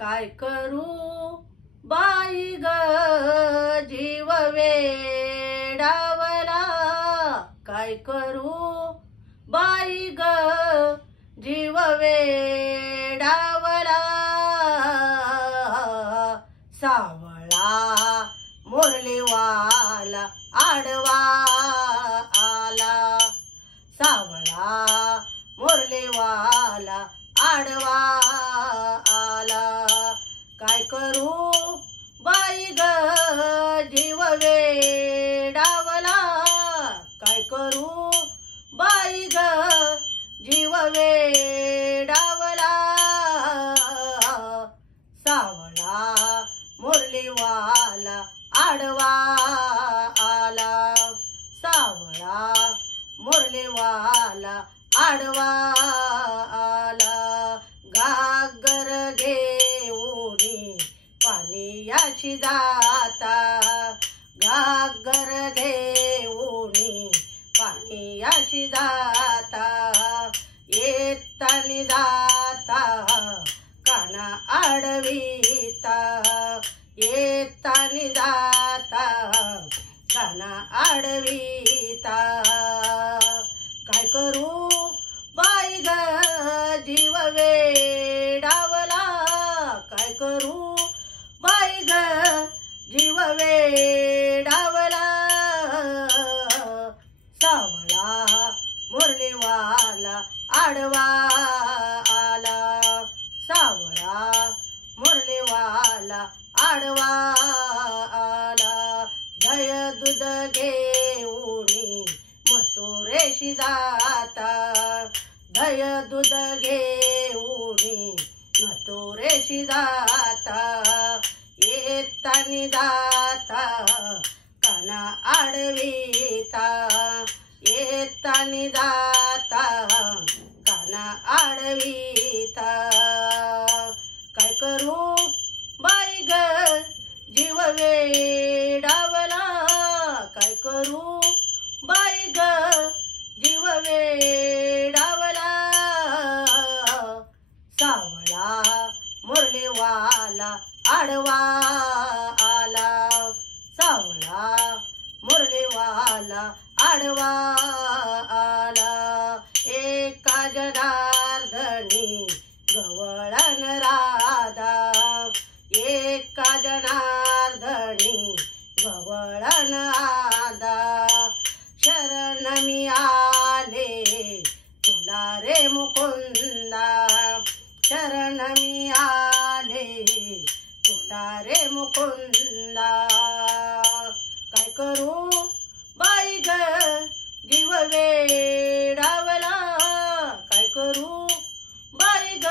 काय करू बाई ग जीव वेडावला, काय करू बाई ग जीव वेडावला. सावळा मुरलीवाला आडवा आला, सावळा मुरलीवाला आडवा आला. काय करू बाई ग जीव वेडावला, काय करू बाई ग जीव वेडावला. सावळा मुरलीवाला आडवा आला, सावळा मुरलीवाला आडवा आला. घागर घेऊनी पाणीयाशी जाता, घागर घेऊनी पाणीयाशी जाता. येतानी जाता काना आडवीता, येतानी जाता काना आडवीता. काय करू बाई ग जीव वेडावला, काय करू बाई ग जीव वेडावला. सावळा मुरलीवाला आडवा आला, सावळा मुरलीवाला आडवा आला. दय दूध घेऊनी मथुरेशी जाता, दय दूध घेऊनी मथुरेशी जाता. येतानी जाता काना आडवीता, येतानी जाता काना आडवीता. काय करू बाई ग जीव वेडावला, काय करू बाई ग जीव वेडावला. सावळा मुरलीवाला आडवा आला, सावळा मुरलीवाला आडवा आला. एका जनार्दनी गवळण राधा, एका जनार्दनी गवळण आदा. शरण मी आले तुला रे मुकुंदा, शरण मी आले तुला रे मुकुंदा. काय करू बाई ग जीव वेडावला, काय करू बाई ग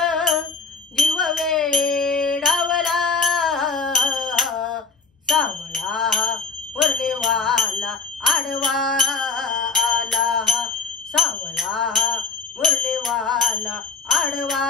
जीव वेडावला. सावळा मुरलीवाला आडवा आला, सावळा मुरलीवाला आडवा